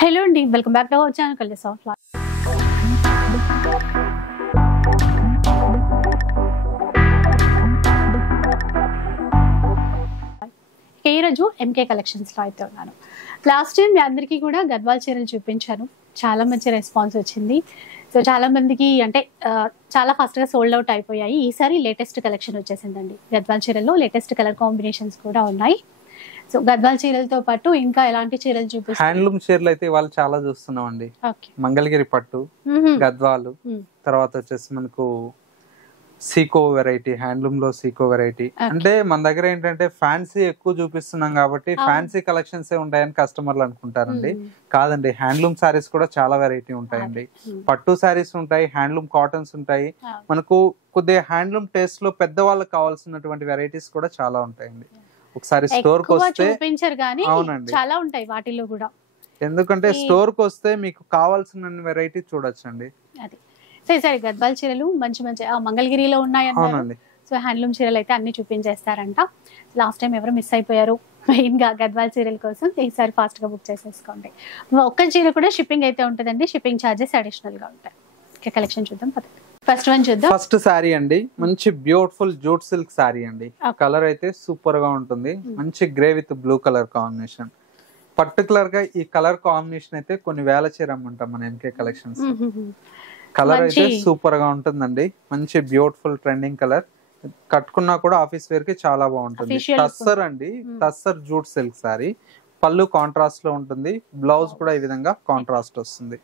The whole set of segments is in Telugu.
హలో అండి, welcome back to our channel colours of life. ఈరోజు ఎంకే కలెక్షన్స్ లో అయితే ఉన్నాను. లాస్ట్ టైం మీ అందరికీ కూడా గద్వాల్ చీరలు చూపించాను, చాలా మంచి రెస్పాన్స్ వచ్చింది. సో చాలా మందికి అంటే చాలా ఫాస్ట్ గా సోల్డ్ అవుట్ అయిపోయాయి. ఈసారి లేటెస్ట్ కలెక్షన్ వచ్చేసిందండి. గద్వాల్ చీరల్లో లేటెస్ట్ కలర్ కాంబినేషన్స్ కూడా ఉన్నాయి. సో గద్వాల్ చీరలతో పాటు ఇంకా ఎలాంటి చీరలు చూపిస్తారు? హ్యాండ్లూమ్ చీరలు అయితే వాళ్ళు చాలా చూస్తున్నాం అండి. మంగళగిరి పట్టు, గద్వాలు, తర్వాత వచ్చేసి మనకు సీకో వెరైటీ, హ్యాండ్లూమ్ లో సీకో వెరైటీ. అంటే మన దగ్గర ఏంటంటే ఫ్యాన్సీ ఎక్కువ చూపిస్తున్నాం కాబట్టి ఫ్యాన్సీ కలెక్షన్స్ ఉంటాయని కస్టమర్లు అనుకుంటారండి. కాదండి, హ్యాండ్లూమ్ సారీస్ కూడా చాలా వెరైటీ ఉంటాయండి. పట్టు సారీస్ ఉంటాయి, హ్యాండ్లూమ్ కాటన్స్ ఉంటాయి. మనకు కొద్దిగా హ్యాండ్లూమ్ టేస్ట్ లో పెద్దవాళ్ళకి కావాల్సినటువంటి వెరైటీస్ కూడా చాలా ఉంటాయండి. ఒకసారి స్టోర్ కి వస్తే చూపించారు కానీ అవునండి చాలా ఉంటాయి వాటిలో కూడా. ఎందుకంటే స్టోర్ కి వస్తే మీకు కావాల్సిన వెరైటీ చూడొచ్చండి. అది సరే, గద్వాల్ చీరలు మంచి మంచి మంగళగిరిలో ఉన్నాయన్నారు. సో హ్యాండ్లూమ్ చీరలు అయితే అన్ని చూపించేస్తారంట. లాస్ట్ టైం ఎవరు మిస్ అయిపోయారు మెయిన్ గా గద్వాల్ చీరల కోసం, ఈసారి ఫాస్ట్ గా బుక్ చేసేసుకోండి. ఒక్క చీర కూడా షిప్పింగ్ అయితే ఉంటుందండి, షిప్పింగ్ ఛార్జెస్ అడిషనల్ గా ఉంటాయి. కలెక్షన్ చూద్దాం. ఫస్ట్ వన్ చూద్దాం. ఫస్ట్ సారీ అండి, మంచి బ్యూటిఫుల్ జూట్ సిల్క్ సారీ అండి. కలర్ అయితే సూపర్ గా ఉంటుంది. మంచి grey with blue colour combination. Particular గా ఈ కలర్ కాంబినేషన్ అయితే కొన్ని వేల చీర అమ్ముంటాం మన ఎంకే కలెక్షన్స్. కలర్ అయితే సూపర్ గా ఉంటుందండి. మంచి బ్యూటిఫుల్ ట్రెండింగ్ కలర్. కట్టుకున్నా కూడా ఆఫీస్ వేర్ కి చాలా బాగుంటుంది. టస్సర్ అండి, టస్సర్ జూట్ సిల్క్ సారీ. పళ్ళు కాంట్రాస్ట్ లో ఉంటుంది, బ్లౌజ్ కూడా ఈ విధంగా కాంట్రాస్ట్ వస్తుంది.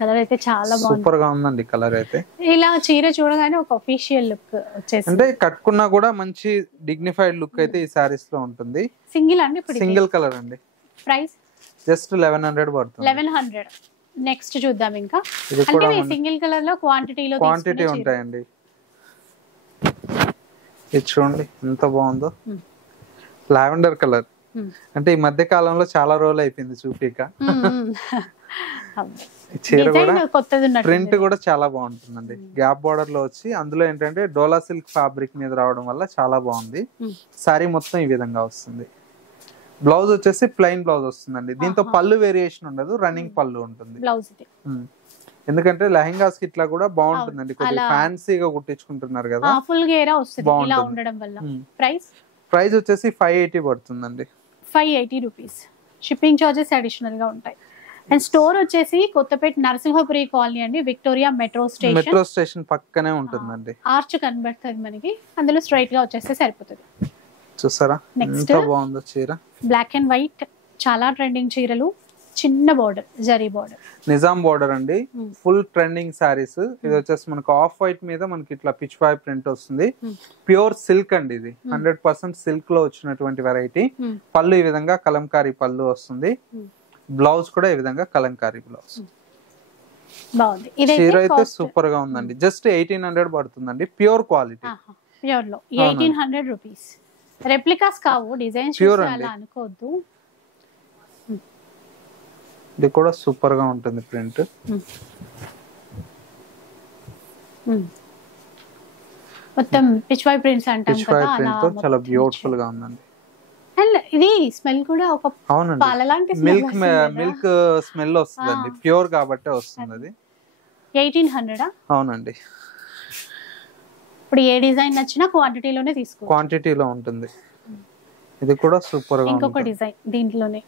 కలర్ అయితే చాలా సూపర్ గా ఉందండి. కలర్ అయితే ఇలా చీర చూడగానే ఒక అఫీషియల్ లుక్ వచ్చేసి, అంటే కట్టుకున్నా కూడా మంచి డిగ్నిఫైడ్ లుక్ అయితే ఈ సారీస్ లో ఉంటుంది. సింగిల్ అండి, సింగిల్ కలర్ అండి. ప్రైస్ జస్ట్ 1100 పడుతుంది. 1100. నెక్స్ట్ చూద్దాం. ఇంకా అంటే సింగిల్ కలర్ లో క్వాంటిటీ ఉంటాయండి. ఇది చూడండి ఎంత బాగుందో, లావెండర్ కలర్. అంటే ఈ మధ్య కాలంలో చాలా రోజులు అయిపోయింది చూపిక. చీర కూడా ప్రింట్ కూడా చాలా బాగుంటుందండి. గ్యాప్ బార్డర్ లో వచ్చి అందులో ఏంటంటే డోలా సిల్క్ ఫ్యాబ్రిక్ మీద రావడం వల్ల చాలా బాగుంది. సారీ మొత్తం ఈ విధంగా వస్తుంది. బ్లౌజ్ వచ్చేసి ప్లెయిన్ బ్లౌజ్ వస్తుందండి. దీంతో పళ్ళు వేరియేషన్ ఉండదు, రన్నింగ్ పళ్ళు ఉంటుంది. ఎందుకంటే లెహంగాస్ కి ఇట్లా కూడా బాగుంటుందండి. కొద్దిగా ఫ్యాన్సీగా కుట్టించుకుంటున్నారు కదా, ప్రైస్ వచ్చేసి 580 పడుతుందండి. 580 రూపీస్. షిప్పింగ్ చార్జెస్ అడిషనల్ గా ఉంటాయి. అండ్ స్టోర్ వచ్చేసి కొత్తపేట నరసింహపురి కాలనీ అండి, విక్టోరియా మెట్రో స్టేషన్ పక్కనే ఉంటుందండి. ఆర్చ్ కనబడుతుంది మనకి, అందులో స్ట్రైట్ గా వచ్చేస్తే సరిపోతుంది. చూసారా ఎంత బాగుందో చీర. బ్లాక్ అండ్ వైట్, చాలా ట్రెండింగ్ చీరలు. చిన్న బోర్డర్, జరీ బోర్డర్, నిజాం బోర్డర్ అండి. Full trending sarees. ఇది వచ్చేసి మనకు ఆఫ్ వైట్ మీద మనకి ఇట్లా పిచ్ వై ప్రింట్ వస్తుంది. ప్యూర్ సిల్క్ అండి ఇది. 100% సిల్క్ లో వచ్చినటువంటి వెరైటీ. పళ్ళు ఈ విధంగా కలంకారీ పళ్ళు వస్తుంది. బ్లౌజ్ కూడా ఈ విధంగా కలంకారీ బ్లౌజ్. బాగుంది. చీర అయితే సూపర్ గా ఉందండి. జస్ట్ 1800 పడుతుందండి. Pure quality. ప్యూర్ లో 1800 రూపీస్. రెప్లికాస్ కావు, డిజైన్స్ అలా అనుకోవద్దు. ఇది కూడా సూపర్ గా ఉంటుంది ప్రింట్. మొత్తం పిచ్ వై ప్రింట్స్ అంటాం కదా, అలా చాలా బ్యూటిఫుల్ గా ఉందండి. అండ్ ఇది స్మెల్ కూడా ఒక పాల లాంటి మిల్క్ స్మెల్ వస్తుందండి. ప్యూర్ కాబట్టి వస్తుంది. అది 1800. అవునండి. ఇప్పుడు ఏ డిజైన్ నచ్చినా క్వాంటిటీలోనే తీసుకో, క్వాంటిటీలో ఉంటుంది. ఇది కూడా సూపర్ గా. ఇంకొక డిజైన్ దీంట్లోనే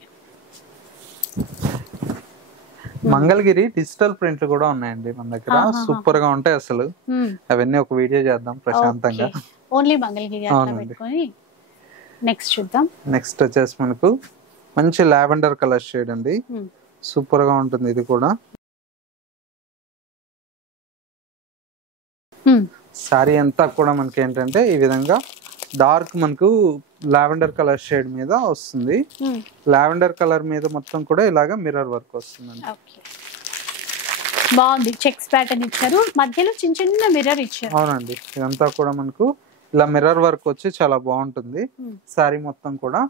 మంగళగిరి డిజిటల్ ప్రింట్లు కూడా ఉన్నాయండి మన దగ్గర. సూపర్ గా ఉంటాయి అసలు. అవన్నీ ఒక వీడియో చేద్దాం ప్రశాంతంగా. ఓన్లీ మంగళగిరి అట్లా పెట్టుకొని. నెక్స్ట్ చూద్దాం. నెక్స్ట్ వచ్చేసి మనకు మంచి లావెండర్ కలర్ షేడ్ అండి. సూపర్ గా ఉంటుంది ఇది కూడా. సారీ అంతా కూడా మనకి ఏంటంటే ఈ విధంగా డార్క్ మనకు లావెండర్ కలర్ షేడ్ మీద వస్తుంది. లావెండర్ కలర్ మీద మొత్తం కూడా ఇలాగా మిర్రర్ వర్క్ వస్తుంది. బాగుంది. చెక్స్ ప్యాటర్న్ ఇచ్చారు, మధ్యలో చిన్న చిన్న మిర్రర్ ఇచ్చారు. అవునండి, ఇదంతా కూడా మనకు ఇలా మిర్రర్ వర్క్ వచ్చి చాలా బాగుంటుంది. సారీ మొత్తం కూడా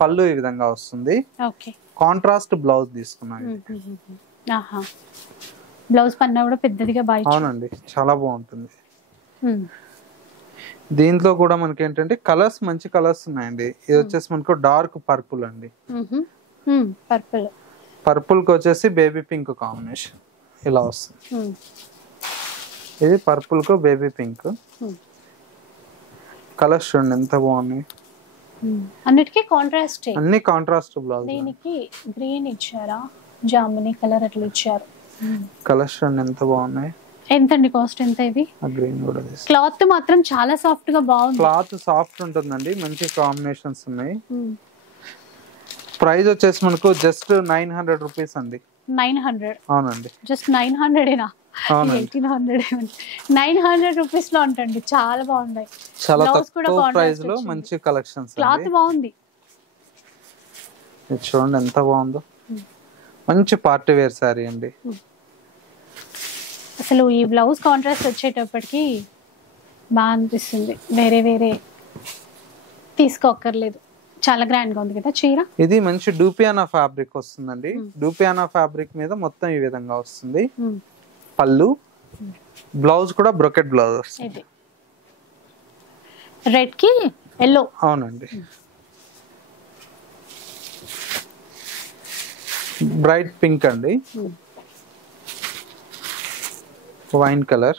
పళ్ళు ఈ విధంగా వస్తుంది. కాంట్రాస్ట్ బ్లౌజ్ తీసుకున్నాను. బ్లౌజ్ పన్నా కూడా పెద్దదిగా బాగా. అవునండి, చాలా బాగుంటుంది. దీంట్లో కూడా మనకి ఏంటంటే కలర్స్ మంచి కలర్స్ ఉన్నాయండి. ఇది వచ్చేసి మనకు డార్క్ పర్పుల్ అండి. పర్పుల్ పర్పుల్ కి వచ్చేసి బేబీ పింక్ కాంబినేషన్ ఇలా వస్తుంది. ఇది పర్పుల్ కు బేబీ పింక్. కలర్స్ చూడండి ఎంత బాగున్నాయి. అన్నిటికీ కాంట్రాస్ట్. అన్ని కాంట్రాస్ట్ బ్లౌజ్. దీనికి గ్రీన్ ఇచ్చారా, జామునీ కలర్ అట్లా ఇచ్చారు. కలర్స్ చూడండి ఎంత బాగున్నాయి. ఎంతండి కాస్ట్? ఎంత ఇవి? గ్రీన్ కూడా. క్లాత్ మాత్రం చాలా సాఫ్ట్ గా బాగుంది. క్లాత్ సాఫ్ట్ ఉంటుందండి, మంచి కాంబినేషన్స్ ఉన్నాయి. ప్రైస్ వచ్చేసి మనకు జస్ట్ 900 రూపీస్ అండి. 900? అవునండి. జస్ట్ 900ఏనా? 1800. 900 రూపీస్ లో ఉంటుంది. చాలా బాగున్నాయి. చాలా తక్కువ ప్రైస్ లో మంచి కలెక్షన్స్. క్లాత్ బాగుంది. చూడండి ఎంత బాగుందో. మంచి పార్టీ వేర్ సారీ అండి. అసలు ఈ బ్లౌజ్ కాంట్రాస్ట్ వచ్చేటప్పటికి బాగా అనిపిస్తుంది. వేరే వేరే తీసుకోక్కర్లేదు. చాలా గ్రాండ్ గా ఉంది కదా చీర. ఇది మంచి డూపియానా ఫ్యాబ్రిక్ వస్తుందండి. డూపియానా ఫ్యాబ్రిక్ మీద మొత్తం ఈ విధంగా వస్తుంది. పళ్ళు, బ్లౌజ్ కూడా బ్రొకెట్ బ్లౌజ్ వస్తుంది. రెడ్ కి ఎల్లో. అవునండి. బ్రైట్ పింక్ అండి. Wine colour.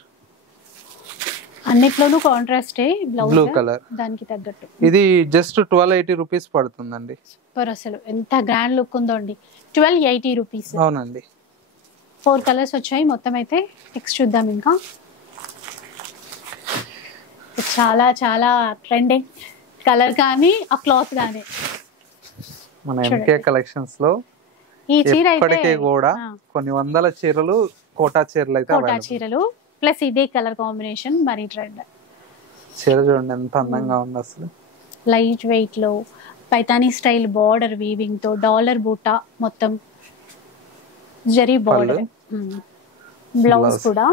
అన్నిట్లోనూ కాంట్రాస్టే బ్లౌజ్. బ్లూ కలర్ దానికి తగ్గట్టు. ఇది జస్ట్ 1280 రూపీస్ పడుతుందండి. సూపర్. అసలు ఎంత గ్రాండ్ లుక్ ఉందో అండి. 1280 రూపీస్. అవునండి. 4 కలర్స్ వచ్చాయి మొత్తం. అయితే నెక్స్ట్ చూద్దాం. ఇంకా చాలా చాలా ట్రెండింగ్ కలర్ కానీ ఆ క్లాత్ కానీ మన ఎంకే కలెక్షన్స్ లో ఈ చీర ఇప్పటికే కూడా కొన్ని వందల చీరలు, కోటా చీరలు అయితే కోటా చీరలు ప్లస్ ఇదే కలర్ కాంబినేషన్ మరీ ట్రెండ్. చీర చూడండి ఎంత అందంగా ఉంది అసలు. లైట్ వెయిట్ లో పైతానీ స్టైల్ బార్డర్ వీవింగ్ తో డాలర్ బూటా మొత్తం జరీ బార్డర్. బ్లౌజ్ కూడా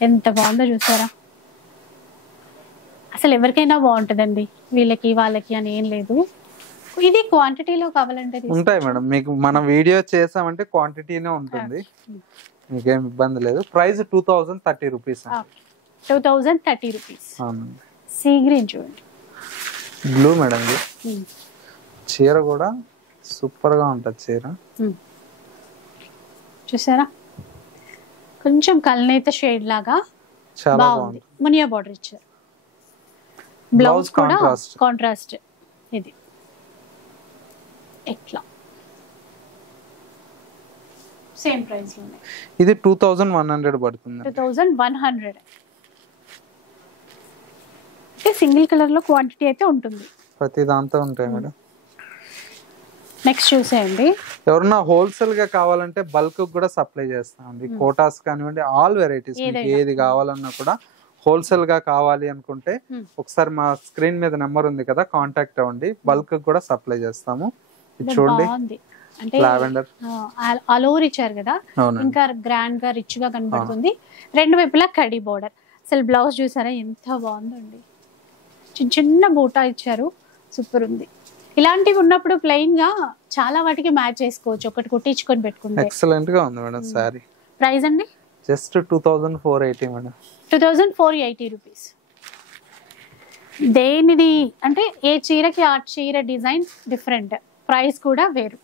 ఎంత బాగుందో చూసారా. అసలు ఎవరికైనా బాగుంటుందండి, వీళ్ళకి వాళ్ళకి అని ఏం లేదు. ఇది క్వాంటిటీలో కావాలంటే ఉంటాయి మేడం. మీకు మనం వీడియో చేసామంటే క్వాంటిటీనే ఉంటుంది, మీకేం ఇబ్బంది లేదు. Price 2030 rupees. 2030 rupees. Sea green చూడండి. Blue madam. చీర కూడా సూపర్ గా ఉంటుంది చీర. చూసారా, కొంచెం కల్నేత షేడ్ లాగా చాలా బాగుంది. మునియా బార్డర్ ఇచ్చారు. బ్లౌజ్ కూడా కాంట్రాస్ట్. ఇది ఎట్లా సేమ్ ప్రైస్ లోనే. ఇది 2100 పడుతుంది. 2100. అంటే సింగిల్ కలర్ లో క్వాంటిటీ అయితే ఉంటుంది. ప్రతి దాంతో ఉంటాయి మేడం. నెక్స్ట్ చూసేయండి. ఎవరన్నా హోల్సేల్ గా కావాలంటే బల్క్ కూడా సప్లై చేస్తామండి. కోటాస్ కానివ్వండి, ఆల్ వెరైటీస్ ఏది కావాలన్నా కూడా హోల్సేల్ గా కావాలి అనుకుంటే ఒకసారి మా స్క్రీన్ మీద నెంబర్ ఉంది కదా, కాంటాక్ట్ అవ్వండి. బల్క్ కూడా సప్లై చేస్తాము. చూడండి లావెండర్ ఆల్ ఓవర్ ఇచ్చారు కదా, ఇంకా గ్రాండ్ గా రిచ్ గా కనబడుతుంది. రెండు వైపులా కడి బోర్డర్. అసలు బ్లౌజ్ చూసారా ఎంత బాగుందండి. చిన్న చిన్న బూటా ఇచ్చారు, సూపర్ ఉంది. ఇలాంటివి ఉన్నప్పుడు ప్లెయిన్ గా చాలా వాటికి మ్యాచ్ చేసుకోవచ్చు, ఒకటి కుట్టించుకొని పెట్టుకుంటే. ఎక్సలెంట్ గా ఉంది మేడం సారీ. ప్రైస్ అండి జస్ట్ 2480 మేడం. 2480 రూపీస్. దేనిది అంటే ఏ చీరకి ఆ చీర డిజైన్ డిఫరెంట్, ప్రైస్ కూడా వేరు.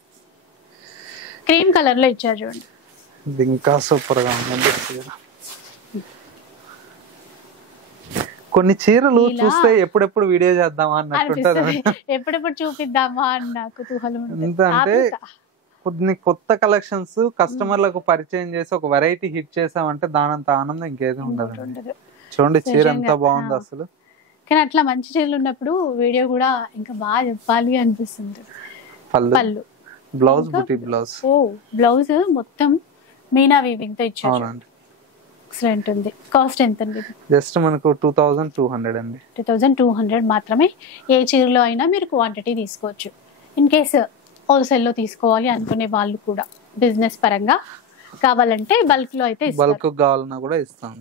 క్రీమ్ కలర్ లో ఇచ్చారు చూడండి. ఇది ఇంకా సూపర్ గా ఉందండి చీర. కొన్ని చీరలు చూస్తే ఎప్పుడెప్పుడు వీడియో చేద్దామా అన్నట్టుంటది, ఎప్పుడెప్పుడు చూపిద్దామా అన్న కుతూహలం. అంటే కొన్ని కొత్త కలెక్షన్స్ కస్టమర్లకు పరిచయం చేసి ఒక వెరైటీ హిట్ చేసామంటే దానంత ఆనందం ఇంకేది ఉండదు. చూడండి చీర ఎంత బాగుంది అసలు. కానీ అట్లా మంచి చీరలు ఉన్నప్పుడు వీడియో కూడా ఇంకా బాగా చెప్పాలి అనిపిస్తుంది. పళ్ళు, బ్లౌజ్ బుటీ బ్లౌజ్. ఓ బ్లౌజ్ మొత్తం మీనా వీవింగ్ తో ఇచ్చారు. ఎక్సలెంట్ ఉంది. కాస్ట్ ఎంత అండి? జస్ట్ మనకు 2200 అండి. 2200 మాత్రమే. ఏ చీరలో అయినా మీరు క్వాంటిటీ తీసుకోవచ్చు. ఇన్ కేస్ హోల్సేల్ లో తీసుకోవాలి అనుకునే వాళ్ళు కూడా బిజినెస్ పరంగా కావాలంటే బల్క్ లో అయితే బల్క్ కావాలన్నా కూడా ఇస్తాం.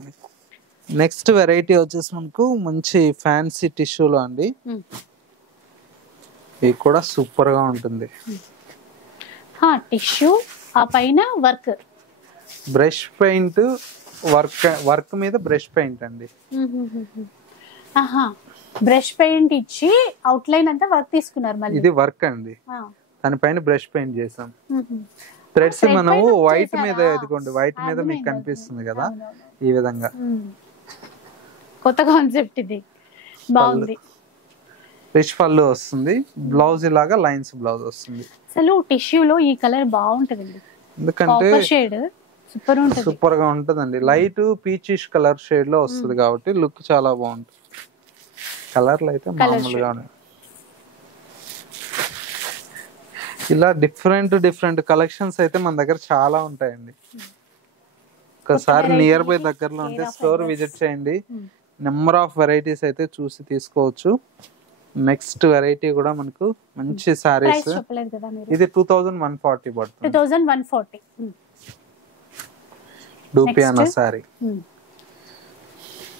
నెక్స్ట్ వెరైటీ వచ్చేసి మనకు మంచి ఫ్యాన్సీ టిష్యూలో అండి. ఇది కూడా సూపర్ గా ఉంటుంది. టిష్యూ ఆ పైన వర్క్, బ్రష్ పెయింట్ వర్క్ మీద బ్రష్ పెయింట్ అండి. బ్రష్ పెయింట్ ఇచ్చి అవుట్ లైన్ అంతా వర్క్ తీసుకున్నారు. మళ్ళీ ఇది వర్క్ అండి. దానిపైన బ్రష్ పెయింట్ చేసాం. థ్రెడ్స్ మనము వైట్ మీద, ఎదుకోండి వైట్ మీద మీకు కనిపిస్తుంది కదా, ఈ విధంగా. కొత్త కాన్సెప్ట్ ఇది, బాగుంది. రిచ్ పళ్ళు వస్తుంది, బ్లౌజ్ ఇలాగా లైన్స్ బ్లౌజ్ వస్తుంది. అసలు టిష్యూలో ఈ కలర్ బాగుంటదండి, ఎందుకంటే షేడ్ సూపర్ ఉంటుంది, సూపర్ గా ఉంటదండి. లైట్ పీచిష్ కలర్ షేడ్ లో వస్తుంది కాబట్టి లుక్ చాలా బాగుంటుంది. కలర్లు అయితే మామూలుగా ఇలా డిఫరెంట్ కలెక్షన్స్ అయితే మన దగ్గర చాలా ఉంటాయండి. ఒకసారి నియర్ బై దగ్గరలో ఉంటే స్టోర్ విజిట్ చేయండి, నెంబర్ ఆఫ్ వెరైటీస్ అయితే చూసి తీసుకోవచ్చు. నెక్స్ట్ వెరైటీ కూడా మనకు మంచి సారీస్, ఇది 2140 పడుతుంది. 2140 డూపియానా సారీ.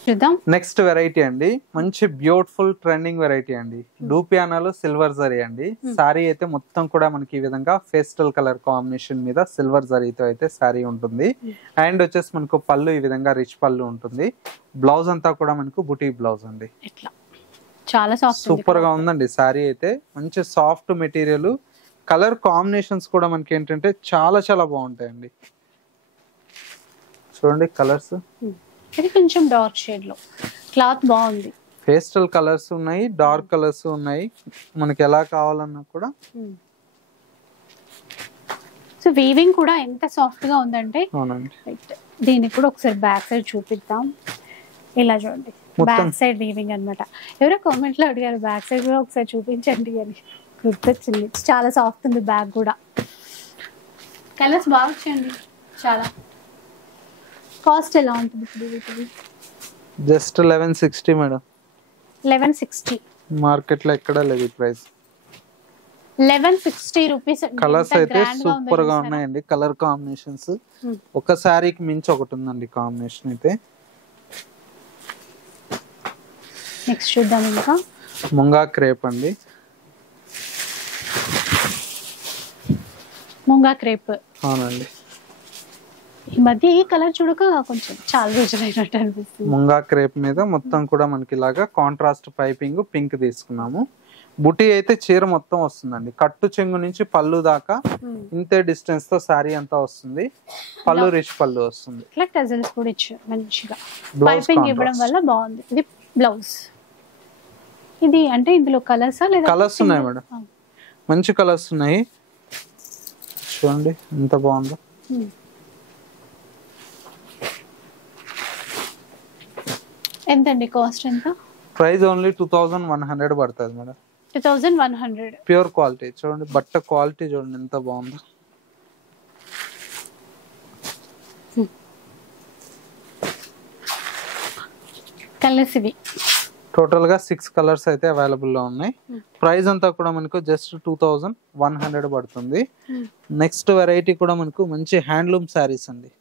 చూద్దాం నెక్స్ట్ వెరైటీ అండి, మంచి బ్యూటిఫుల్ ట్రెండింగ్ వెరైటీ అండి. డూపియానాలో సిల్వర్ జరీ అండి. సారీ అయితే మొత్తం కూడా మనకి ఈ విధంగా పేస్టల్ కలర్ కాంబినేషన్ మీద సిల్వర్ జరీతో అయితే సారీ ఉంటుంది. అండ్ వచ్చేసి మనకు పళ్ళు ఈ విధంగా రిచ్ పళ్ళు ఉంటుంది. బ్లౌజ్ అంతా కూడా మనకు బుటీ బ్లౌజ్ అండి. చాలా సాఫ్ట్, సూపర్ గా ఉందండి సారీ అయితే. మంచి సాఫ్ట్ మెటీరియల్, కలర్ కాంబినేషన్స్ కూడా మనకి ఏంటంటే చాలా చాలా బాగుంటాయండి. చూడండి కలర్స్, ఇది కొంచెం డార్క్ షేడ్ లో, క్లాత్ బాగుంది. పేస్టల్ కలర్స్ ఉన్నాయి, డార్క్ కలర్స్ ఉన్నాయి, మనకి ఎలా కావాలన్నా కూడా. సో వీవింగ్ కూడా ఎంత సాఫ్ట్ గా ఉందంటే, అవునండి. దీనికి కూడా ఒకసారి బ్యాక్ సైడ్ చూపిద్దాం. ఇలా చూడండి, బ్యాక్ సైడ్ వీవింగ్ అన్నమాట. ఎవరో కామెంట్ లో అడిగారు బ్యాక్ సైడ్ కూడా ఒకసారి చూపించండి అని, గుర్తొచ్చింది. చాలా సాఫ్ట్ ఉంది బ్యాక్ కూడా. కలర్స్ బాగా వచ్చాయండి చాలా. కాస్ట్ ఎలా ఉంటుంది ఇప్పుడు? Just 1160 madam. 1160 మార్కెట్ లో ఎక్కడ లేదు ప్రైస్. 1160 రూపీస్. కలర్స్ అయితే సూపర్ గా ఉన్నాయండి, కలర్ కాంబినేషన్స్. ఒక సారీకి మించి ఒకటి ఉందండి కాంబినేషన్ అయితే. నెక్స్ట్ చూద్దాం, ఇంకా ముంగా క్రేప్ అండి. ముంగా క్రేప్, అవునండి. ఈ మధ్య ఈ కలర్ చూడక కొంచెం చాలా రోజులైనట్టు అనిపిస్తుంది. ముంగా క్రేప్ మీద మొత్తం కూడా మనకి ఇలాగా కాంట్రాస్ట్ పైపింగ్ పింక్ తీసుకున్నాము. బుటీ అయితే చీర మొత్తం వస్తుందండి, కట్టు చెంగు నుంచి పళ్ళు దాకా ఇంతే డిస్టెన్స్ తో సారీ అంతా వస్తుంది. పళ్ళు రిచ్ పళ్ళు వస్తుంది. ఇట్లా టజల్స్ కూడా ఇచ్చారు మంచిగా, పైపింగ్ ఇవ్వడం వల్ల బాగుంది. ఇది బ్లౌజ్. ఇది అంటే ఇందులో కలర్స్ లేదా? కలర్స్ ఉన్నాయి మేడం, మంచి కలర్స్ ఉన్నాయి. చూడండి ఎంత బాగుందో. ఎంతండి కాస్ట్? ఎంత ప్రైస్? ఓన్లీ 2100 పడుతుంది మేడం. 2100. Pure quality. చూడండి బట్ట క్వాలిటీ చూడండి ఎంత బాగుందో. కలర్స్ ఇవి టోటల్ గా 6 కలర్స్ అయితే అవైలబుల్ లో ఉన్నాయి. ప్రైస్ అంతా కూడా మనకు జస్ట్ 2100 పడుతుంది. నెక్స్ట్ వెరైటీ కూడా మనకు మంచి హ్యాండ్లూమ్ సారీస్ అండి.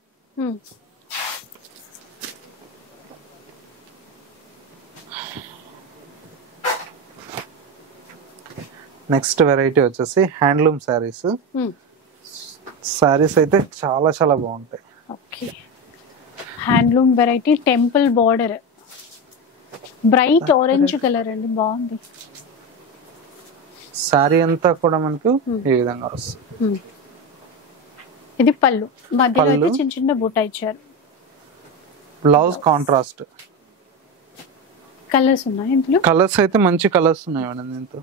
నెక్స్ట్ వెరైటీ వచ్చేసి హ్యాండ్లూమ్ సారీస్. సారీస్ అయితే చాలా చాలా బాగుంటాయి. Okay, handloom variety, temple border, bright orange colour అండి, బాగుంది. సారీ అంతా కూడా మనకు ఈ విధంగా వస్తుంది. ఇది పళ్ళు, మధ్యలో అయితే చిన్న చిన్న బూటా ఇచ్చారు. Blouse contrast. కలర్స్ ఉన్నాయి ఇందులో? కలర్స్ అయితే మంచి కలర్స్ ఉన్నాయి మేడం దీంతో.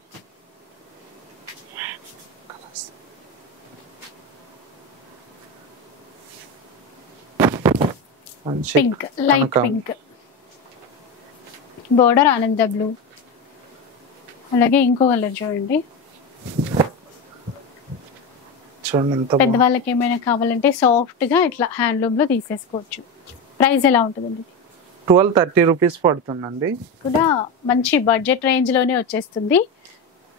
పింక్, లైట్ పింక్, బోర్డర్ ఆనంద బ్లూ, అలాగే ఇంకో కలర్ చూడండి. పెద్దవాళ్ళకి ఏమైనా కావాలంటే సాఫ్ట్ గా ఇట్లా హ్యాండ్లూమ్ లో తీసేసుకోవచ్చు. ప్రైస్ ఎలా ఉంటుందండి? 1230 రూపీస్ పడుతుందండి. కూడా మంచి బడ్జెట్ రేంజ్ లోనే వచ్చేస్తుంది.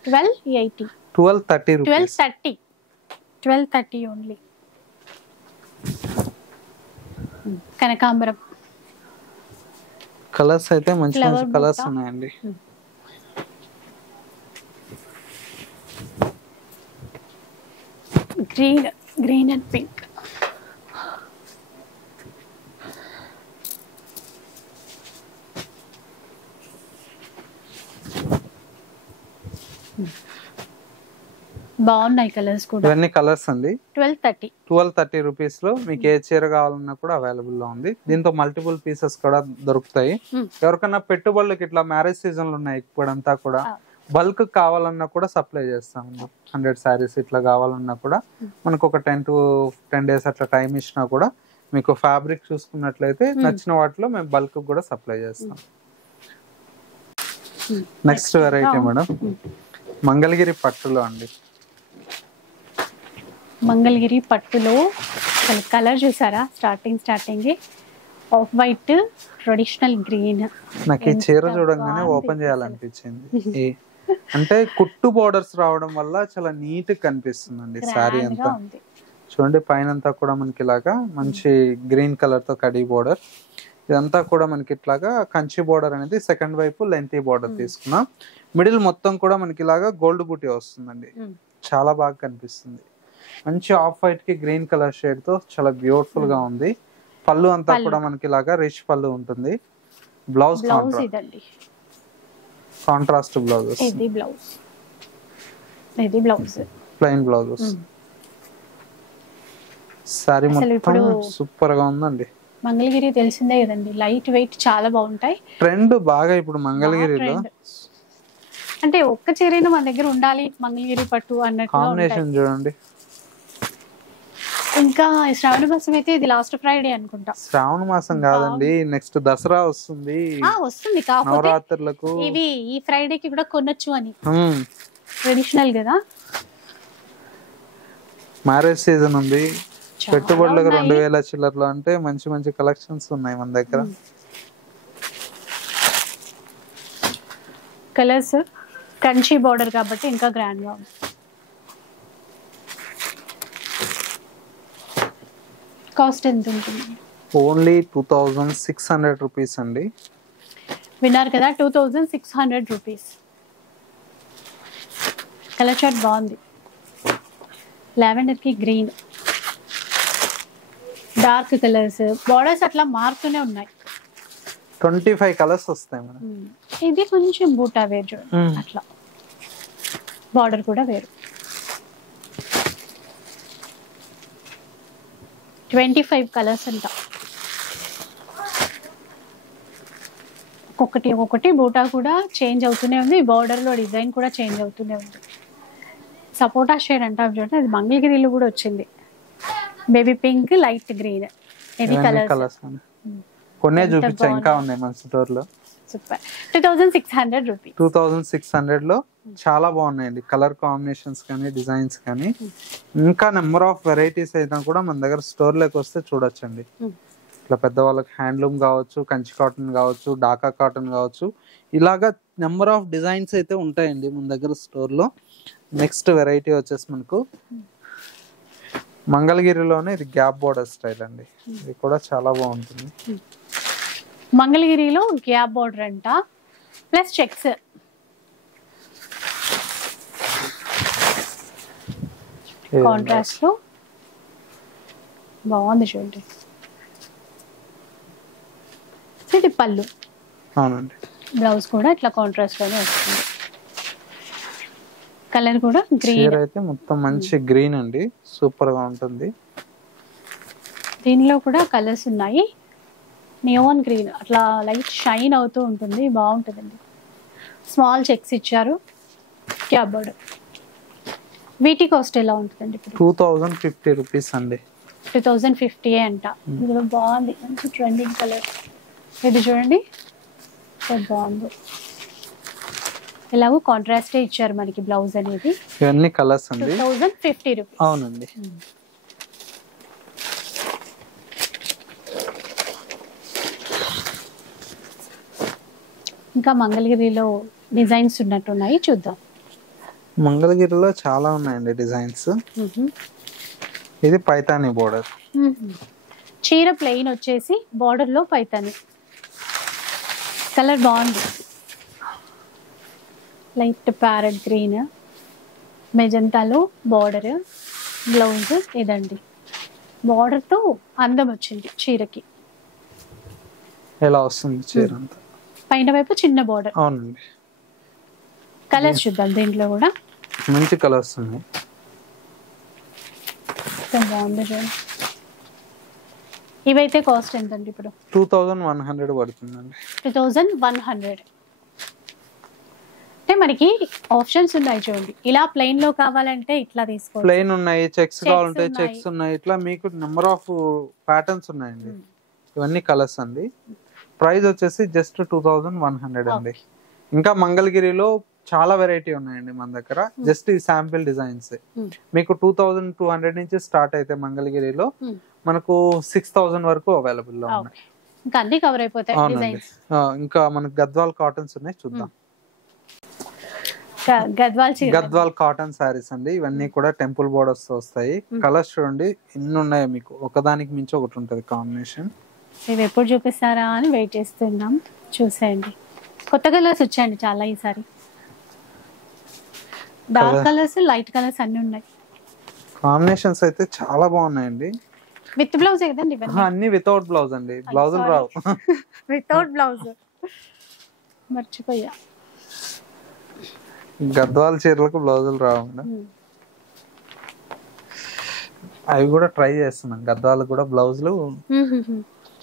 1280. 1230 1230 ఓన్లీ. కనకాంబరం. కలర్స్ అయితే మంచి మంచి కలర్స్ ఉన్నాయండి. Green and pink. బాగున్నాయి కలర్స్ కూడా. ఇవన్నీ కలర్స్ అండి. 1230 రూపీస్ లో మీకు ఏ చీర కావాలన్నా కూడా అవైలబుల్ లో ఉంది. దీంతో మల్టిపుల్ పీసెస్ కూడా దొరుకుతాయి. ఎవరికైనా పెట్టుబడులకి ఇట్లా మ్యారేజ్ సీజన్లు ఉన్నాయి ఇప్పుడంతా కూడా బల్క్ కావాలన్నా కూడా సప్లై చేస్తామండి. 100 సారీస్ ఇట్లా కావాలన్నా కూడా మనకు ఒక 10 to 10 days అట్లా టైం ఇచ్చినా కూడా మీకు ఫ్యాబ్రిక్ చూసుకున్నట్లయితే నచ్చిన వాటిలో మేము బల్క్ కూడా సప్లై చేస్తాం. నెక్స్ట్ వెరైటీ మేడం మంగళగిరి పట్టులో అండి. మంగళగిరి పట్టులో కలర్ చూసారా? Starting off white, traditional green. నాకు ఈ చీర చూడంగానే ఓపెన్ చేయాలనిపించింది. అంటే కుట్టు బోర్డర్స్ రావడం వల్ల చాలా నీట్ కనిపిస్తుందండి శారీ అంతా. చూడండి పైన అంతా కూడా మనకి ఇలాగా మంచి గ్రీన్ కలర్ తో కడీ బోర్డర్. ఇదంతా కూడా మనకి ఇట్లాగా కంచి బోర్డర్ అనేది సెకండ్ వైపు లెంతీ బోర్డర్ తీసుకున్నాం. మిడిల్ మొత్తం కూడా మనకి ఇలాగా గోల్డ్ బూటీ వస్తుందండి. చాలా బాగా కనిపిస్తుంది. మంచి ఆఫ్ వైట్ కి గ్రీన్ కలర్ షేడ్ తో చాలా బ్యూటిఫుల్ గా ఉంది. పళ్ళు అంతా కూడా మనకి ఇలాగా రిచ్ పళ్ళు ఉంటుంది. Blouse contrast blouse, plain blouse. Sorry మొత్తం సూపర్ గా ఉందండి. మంగళగిరి తెలిసిందే కదండి, లైట్ వెయిట్ చాలా బాగుంటాయి. ట్రెండ్ బాగా ఇప్పుడు మంగళగిరిలో. అంటే ఒక్క చీరైనా మన దగ్గర ఉండాలి మంగళగిరి పట్టు అన్నట్టు. కాంబినేషన్ చూడండి. ఇంకా శ్రావణ మాసం అయితే ఇది లాస్ట్ ఫ్రైడే అనుకుంటా. శ్రావణ మాసం కాదండి, నెక్స్ట్ దసరా వస్తుంది. నవరాత్రులకు ఇవి ఈ ఫ్రైడేకి కూడా కొనొచ్చు అని. ట్రెడిషనల్ కదా. మ్యారేజ్ సీజన్ ఉంది, పెట్టుబడులకు 2000 చిల్లర్లు అంటే మంచి మంచి కలెక్షన్స్ ఉన్నాయి మన దగ్గర. కలర్స్ కంచి బోర్డర్ కాబట్టి ఇంకా గ్రాండ్ గా ఉంది. కాస్ట్ ఎంత ఉంటుంది? ఓన్లీ 2600 రూపీస్ అండి. విన్నారు కదా, 2600 రూపీస్. కలర్ చార్ట్ బాగుంది. లావెండర్ కి గ్రీన్, డార్క్ కలర్స్, బోర్డర్స్ అట్లా మారుతూనే ఉన్నాయి. 25 కలర్స్ వస్తాయి మేడం. ఇది కొంచెం బూటా వేరు చూడండి, అట్లా బార్డర్ కూడా వేరు. 25 కలర్స్ అంట. ఒక్కొక్కటి బూటా కూడా చేంజ్ అవుతూనే ఉంది. బార్డర్ లో డిజైన్ కూడా చేంజ్ అవుతూనే ఉంది. సపోటా షేడ్ అంటారు చూడండి, అది మంగళగిరిలో కూడా వచ్చింది. బేబీ పింక్, లైట్ గ్రీన్, ఇది కలర్స్. కొన్నే చూపించా, ఇంకా ఉన్నాయి మన స్టోర్ లో. సూపర్. 2600 రూపీస్. 2600 లో చాలా బాగున్నాయండి కలర్ కాంబినేషన్స్ కానీ డిజైన్స్ కానీ. ఇంకా నెంబర్ ఆఫ్ వెరైటీస్ అయినా కూడా మన దగ్గర స్టోర్ లోకి వస్తే చూడొచ్చండి. ఇట్లా పెద్దవాళ్ళకి హ్యాండ్లూమ్ కావచ్చు, కంచి కాటన్ కావచ్చు, ఢాకా కాటన్ కావచ్చు, ఇలాగా నెంబర్ ఆఫ్ డిజైన్స్ అయితే ఉంటాయండి మన దగ్గర స్టోర్ లో. నెక్స్ట్ వెరైటీ వచ్చేసి మనకు మంగళగిరిలోనే ఇది గ్యాప్ బోర్డర్ స్టైల్ అండి. ఇది కూడా చాలా బాగుంటుంది. మంగళగిరిలో గ్యాప్ బోర్డర్ అంట, ప్లస్ చెక్స్. కాంట్రాస్ట్ లో బాగుంది చూడండి. ఇది పళ్ళు. అవునండి. బ్లౌజ్ కూడా ఇట్లా కాంట్రాస్ట్ లోనే వస్తుంది. కలర్ కూడా గ్రీన్ అయితే మొత్తం మంచి గ్రీన్ అండి, సూపర్ గా ఉంటుంది. దీనిలో కూడా కలర్స్ ఉన్నాయి. నియాన్ గ్రీన్ అట్లా లైట్ షైన్ అవుతూ ఉంటుంది, బాగుంటుందండి. స్మాల్ చెక్స్ ఇచ్చారు. Cap border. వీటి కాస్ట్ ఎలా ఉంటుందండి? 2050 రూపీస్ అండి. 2050 అంట. ఇది కూడా బాగుంది, మంచి ట్రెండింగ్ కలర్. ఇది చూడండి, బాగుంది. ఎలాగో కాంట్రాస్ట్ ఇచ్చారు మనకి బ్లౌజ్ అనేది. ఇవన్నీ కలర్స్ అండి. 2050 రూపీస్. అవునండి. ఇంకా మంగళగిరిలో డిజైన్స్ ఉన్నట్టున్నాయి, చూద్దాం. మంగళగిరిలో చాలా ఉన్నాయండి డిజైన్స్. ఇది పైతాని బోర్డర్. చీర ప్లెయిన్ వచ్చేసి బోర్డర్ లో పైతాని. కలర్ బాగుంది. లైట్ ప్యారెట్ గ్రీన్, మెజంతాలో బార్డర్, బ్లౌజ్ ఇదండి. బార్డర్ తో అందం వచ్చింది చీరకి. ఎలా వస్తుంది చీర అంతా? పైన వైపు చిన్న బార్డర్. అవునండి. కలర్స్ చూద్దాం. దీంట్లో కూడా మంచి కలర్స్ ఉన్నాయి. బాగుంది చూడండి. ఇవైతే కాస్ట్ ఎంతండి ఇప్పుడు? 2100 పడుతుందండి. 2100. అంటే మనకి ఆప్షన్స్ ఉన్నాయి చూడండి. ఇలా ప్లెయిన్ లో కావాలంటే ఇట్లా తీసుకోవచ్చు, ప్లెయిన్ ఉన్నాయి, చెక్స్ కావాలంటే చెక్స్ ఉన్నాయి, ఇట్లా మీకు నెంబర్ ఆఫ్ ప్యాటర్న్స్ ఉన్నాయండి. ఇవన్నీ కలర్స్ అండి. ప్రైస్ వచ్చేసి జస్ట్ 2100 అండి. ఇంకా మంగళగిరిలో చాలా వెరైటీ ఉన్నాయండి మన దగ్గర. జస్ట్ ఈ శాంపిల్ డిజైన్స్ మీకు 2200 నుంచి స్టార్ట్ అయితే మంగళగిరిలో మనకు 6000 వరకు అవైలబుల్ లో ఉన్నాయి. ఇంకా అన్ని కవర్ అయిపోతాయి. ఇంకా మనకు గద్వాల్ కాటన్స్ ఉన్నాయి, చూద్దాం. గద్వాల్ కాటన్ సారీస్ అండి. ఇవన్నీ కూడా టెంపుల్ బోర్డర్స్ వస్తాయి. కలర్స్ చూడండి ఎన్ని ఉన్నాయో, మీకు ఒకదానికి మించి ఒకటి ఉంటది కాంబినేషన్. ఇవి ఎప్పుడు చూపిస్తారా అని వెయిట్ చేస్తున్నాం. చూసేయండి, కొత్త కలర్స్ వచ్చాయండి చాలా ఈసారి. డార్క్ కలర్స్, లైట్ కలర్స్ అన్ని ఉన్నాయి. కాంబినేషన్స్ అయితే చాలా బాగున్నాయండి. విత్ బ్లౌజ్ కదండి ఇవన్నీ? అన్ని వితౌట్ బ్లౌజ్ అండి, బ్లౌజులు రావు. వితౌట్ బ్లౌజ్ మర్చిపోయా. గద్వాల చీరలకు బ్లౌజులు రావు. అవి కూడా ట్రై చేస్తున్నాం, గద్వాలకు కూడా బ్లౌజులు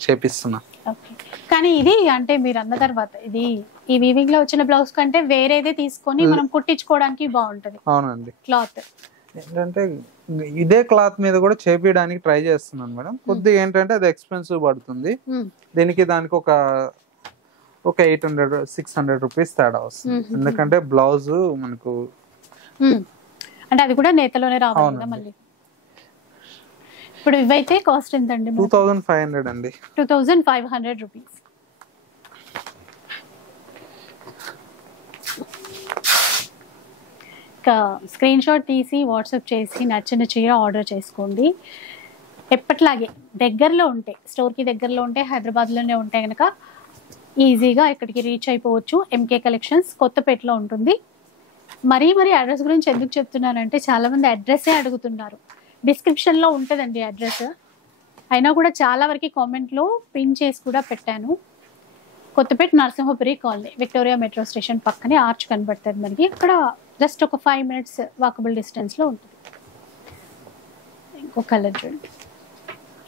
చేపిస్తున్నా. కానీ ఇది అంటే మీరు అన్న తర్వాత ఇది ఈ వీవింగ్ లో వచ్చిన బ్లౌజ్ కంటే వేరేదే తీసుకొని మనం కుట్టించుకోవడానికి బాగుంటది. అవునండి. క్లాత్ ఏంటంటే ఇదే క్లాత్ మీద కూడా చేపించడానికి ట్రై చేస్తున్నాను మేడం. కొద్దిగా ఏంటంటే అది ఎక్స్పెన్సివ్ పడుతుంది. దీనికి దానికి ఒక 800-600 రూపీస్ తేడా వస్తుంది. ఎందుకంటే బ్లౌజ్ మనకు అంటే అది కూడా నేతలోనే రావాలి మళ్ళీ. ఇప్పుడు ఇవైతే కాస్ట్ ఎంతండి? 2500 అండి. 2500 రూపీస్. స్క్రీన్ షాట్ తీసి వాట్సాప్ చేసి నచ్చిన చీర ఆర్డర్ చేసుకోండి. ఎప్పట్లాగే దగ్గరలో ఉంటే, స్టోర్కి దగ్గరలో ఉంటే, హైదరాబాద్లోనే ఉంటే కనుక ఈజీగా ఇక్కడికి రీచ్ అయిపోవచ్చు. ఎంకే కలెక్షన్స్ కొత్తపేటలో ఉంటుంది. మరీ అడ్రస్ గురించి ఎందుకు చెప్తున్నానంటే చాలామంది అడ్రస్సే అడుగుతున్నారు. డిస్క్రిప్షన్లో ఉంటుందండి అడ్రస్. అయినా కూడా చాలా వరకు కామెంట్లో పిన్ చేసి కూడా పెట్టాను. Kothapeta Narasimhapuri colony, Victoria metro station పక్కనే ఆర్చ్ కనబడుతుంది మనకి. అక్కడ జస్ట్ ఒక 5 minutes వాకబుల్ డిస్టెన్స్లో ఉంటుంది. ఇంకో కలర్ చూడండి.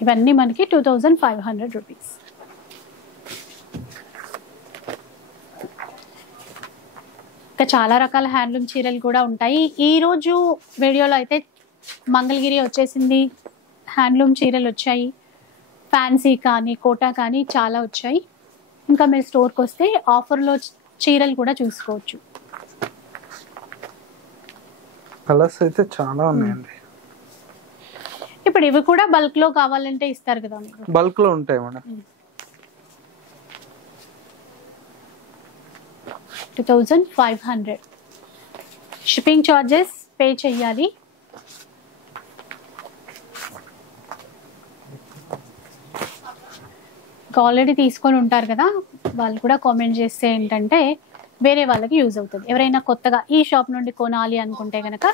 ఇవన్నీ మనకి 2500 రూపీస్. ఇంకా చాలా రకాల హ్యాండ్లూమ్ చీరలు కూడా ఉంటాయి. ఈరోజు వీడియోలో అయితే మంగళగిరి వచ్చేసింది, హ్యాండ్లూమ్ చీరలు వచ్చాయి, ఫ్యాన్సీ కానీ కోటా కానీ చాలా వచ్చాయి. ఇంకా మీరు స్టోర్కి వస్తే ఆఫర్లో చీరలు కూడా చూసుకోవచ్చు. కలర్స్ అయితే చాలా ఉన్నాయండి. ఇప్పుడు ఇవి కూడా బల్క్ లో కావాలంటే ఇస్తారు కదా? బల్క్ లో ఉంటాయి మేడం. 2500 షిప్పింగ్ చార్జెస్ పే చెయ్యాలి. ఆల్రెడీ తీసుకొని ఉంటారు కదా, వాళ్ళు కూడా కామెంట్ చేస్తే ఏంటంటే వేరే వాళ్ళకి యూజ్ అవుతుంది. ఎవరైనా కొత్తగా ఈ షాప్ నుండి కొనాలి అనుకుంటే కనుక,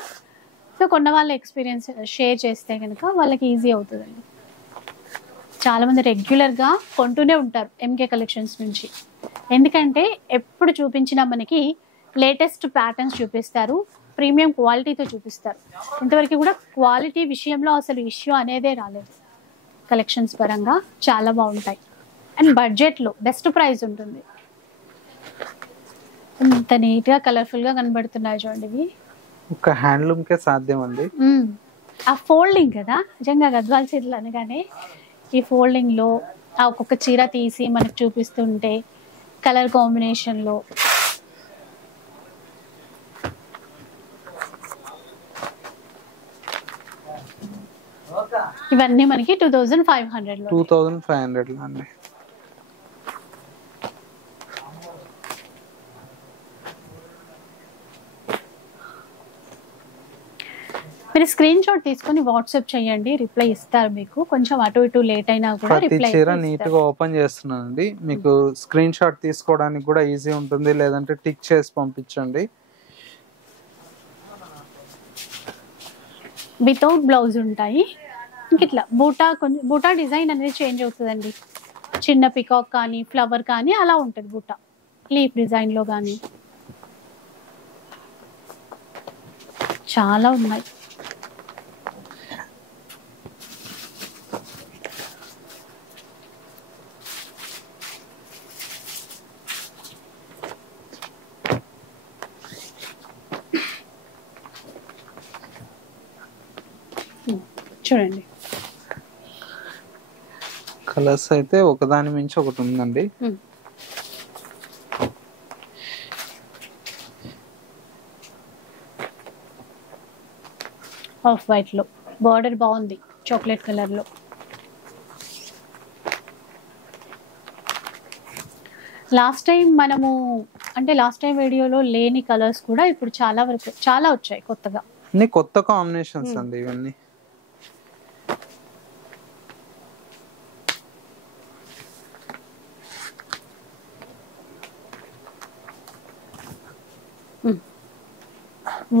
సో కొన్న వాళ్ళ ఎక్స్పీరియన్స్ షేర్ చేస్తే కనుక వాళ్ళకి ఈజీ అవుతుందండి. చాలామంది రెగ్యులర్గా కొంటూనే ఉంటారు ఎంకే కలెక్షన్స్ నుంచి. ఎందుకంటే ఎప్పుడు చూపించినా మనకి లేటెస్ట్ ప్యాటర్న్స్ చూపిస్తారు, ప్రీమియం క్వాలిటీతో చూపిస్తారు. ఇంతవరకు కూడా క్వాలిటీ విషయంలో అసలు ఇష్యూ అనేదే రాలేదు. కలెక్షన్స్ పరంగా చాలా బాగుంటాయి అండ్ బడ్జెట్లో బెస్ట్ ప్రైస్ ఉంటుంది. ఇంత నీట్గా కలర్ఫుల్గా కనబడుతున్నాయి చూడండి. ఇవి ఒక హ్యాండ్లూమ్కే సాధ్యం అండి. ఆ ఫోల్డింగ్ కదా నిజంగా గద్వాల్ చీరలు అనగానే, ఈ ఫోల్డింగ్లో ఆ ఒక్కొక్క చీర తీసి మనకు చూపిస్తుంటే కలర్ కాంబినేషన్లో ఇవన్నీ మనకి 2500 అండి. మీరు స్క్రీన్ షాట్ తీసుకొని వాట్సాప్ చేయండి, రిప్లై ఇస్తారు మీకు. కొంచెం అటు ఇటు లేట్ అయినా కూడా రిప్లై చీర నీట్ గా ఓపెన్ చేస్తున్నానండి. మీకు స్క్రీన్ షాట్ తీసుకోవడానికి కూడా ఈజీ ఉంటుంది, లేదంటే టిక్ చేసి పంపించండి. వితౌట్ బ్లౌజ్ ఉంటాయి. ఇంక ఇట్లా బూటా, కొంచెం బూటా డిజైన్ అనేది చేంజ్ అవుతుందండి. చిన్న పికాక్ కానీ ఫ్లవర్ కానీ అలా ఉంటుంది బూటా, లీఫ్ డిజైన్లో కానీ చాలా ఉన్నాయి. చూడండి కలర్స్ అయితే ఒకదాని మించి ఒకటి ఉందండి. ఆఫ్ వైట్ లో బార్డర్ బాగుంది, చాక్లెట్ కలర్ లో. లాస్ట్ టైం వీడియోలో లేని కలర్స్ కూడా ఇప్పుడు చాలా వచ్చాయి కొత్తగా. అన్ని కొత్త కాంబినేషన్స్ అండి ఇవన్నీ.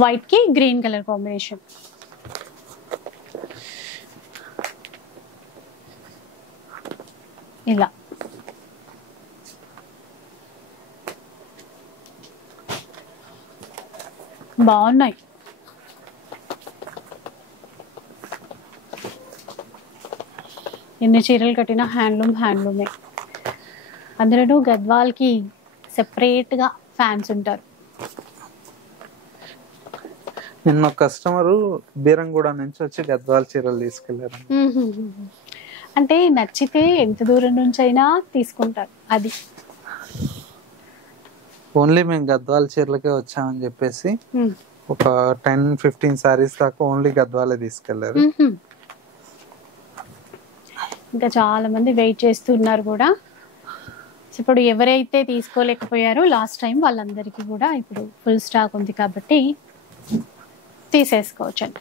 వైట్ కి గ్రీన్ కలర్ కాంబినేషన్. ఇలా బాగున్నాయి. ఎన్ని చీరలు కట్టినా హ్యాండ్లూమే. అందులోనూ గద్వాల్కి సెపరేట్గా ఫ్యాన్స్ ఉంటారు. నిన్న కస్టమర్ బీరంగూడ నుంచి వచ్చి గద్వాల్ చీరలు తీసుకెళ్లారు. అంటే నచ్చితే ఎంత దూరం నుంచి అయినా తీసుకుంటారు. అది ఓన్లీ మేము గద్వాల్ చీరలకే వచ్చామని చెప్పేసి ఒక 10-15 సారీస్ దాకా ఓన్లీ గద్వాలే తీసుకెళ్లారు. ఇంకా చాలా మంది వెయిట్ చేస్తున్నారు కూడా. ఇప్పుడు ఎవరైతే తీసుకోలేకపోయారో లాస్ట్ టైం వాళ్ళందరికీ కూడా ఇప్పుడు ఫుల్ స్టాక్ ఉంది కాబట్టి తీసేసుకోవచ్చండి.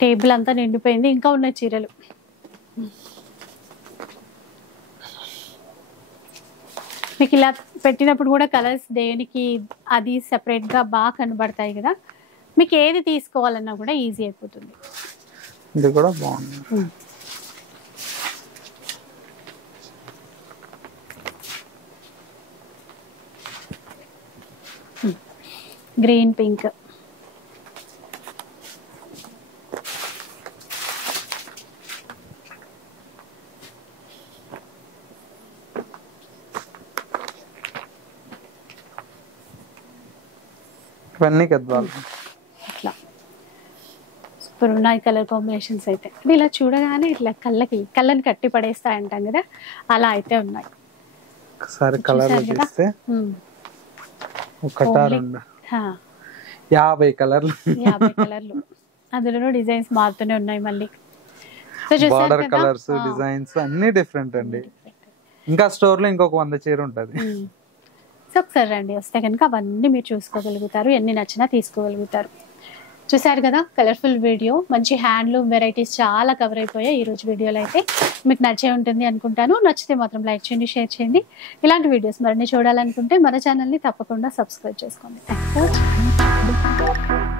టేబుల్ అంతా నిండిపోయింది, ఇంకా ఉన్నాయి చీరలు. మీకు ఇలా పెట్టినప్పుడు కూడా కలర్స్ దేనికి అది సెపరేట్గా బాగా కనబడతాయి కదా. మీకు ఏది తీసుకోవాలన్నా కూడా ఈజీ అయిపోతుంది. ఇది కూడా బాగుంది. Green pink. ఇవన్నీ గద్వాల్. ఇట్లా సూపర్ ఉన్నాయి కలర్ కాంబినేషన్స్ అయితే. అంటే ఇలా చూడగానే ఇట్లా కళ్ళని కట్టి పడేస్తాయి అంటాం కదా, అలా అయితే ఉన్నాయి. ఒకసారి కలర్ చూస్తే 50 కలర్లు. అందులో డిజైన్స్ మారుతూనే ఉన్నాయి మళ్ళీ. బార్డర్ కలర్స్, డిజైన్స్ అన్ని డిఫరెంట్ అండి. ఇంకా స్టోర్ లో ఇంకొక 100 చీర ఉంటది. సో ఒకసారి రండి, వస్తే కనుక అవన్నీ మీరు చూసుకోగలుగుతారు, ఎన్ని నచ్చినా తీసుకోగలుగుతారు. చూసారు కదా కలర్ఫుల్ వీడియో. మంచి హ్యాండ్లూమ్ వెరైటీస్ చాలా కవర్ అయిపోయాయి ఈ రోజు వీడియోలో. అయితే మీకు నచ్చే ఉంటుంది అనుకుంటాను. నచ్చితే మాత్రం లైక్ చేయండి, షేర్ చేయండి. ఇలాంటి వీడియోస్ మరిన్ని చూడాలనుకుంటే మన ఛానల్ని తప్పకుండా సబ్స్క్రైబ్ చేసుకోండి. Thanks for watching.